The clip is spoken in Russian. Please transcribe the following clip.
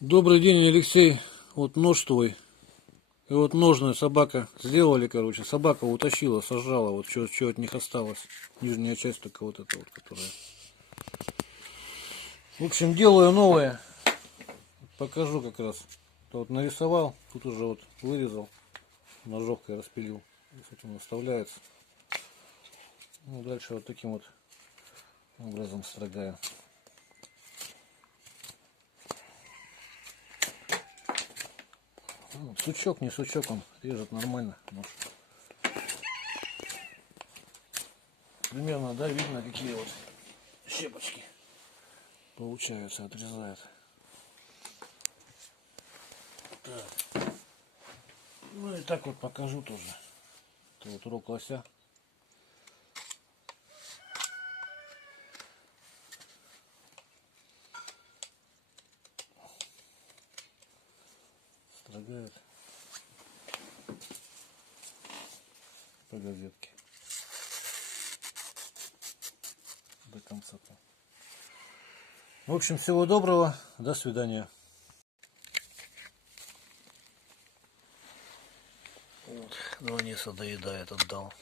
Добрый день, Алексей. Вот нож твой. И вот ножная собака сделали, короче. Собака утащила, сожрала. Вот что от них осталось. Нижняя часть только вот эта вот, которая. В общем, делаю новое. Покажу как раз. Вот нарисовал, тут уже вот вырезал. Ножовкой распилил. С этим вставляется. Ну, дальше вот таким вот образом строгаю. Ну, сучок, не сучок, он режет нормально. Нож. Примерно, да, видно, какие вот щепочки получаются, отрезает. Так. Ну и так вот покажу тоже. Это вот рог лося. Строгает по газетке до конца-то. В общем, всего доброго, до свидания. Вот, Ваниса доедает, отдал.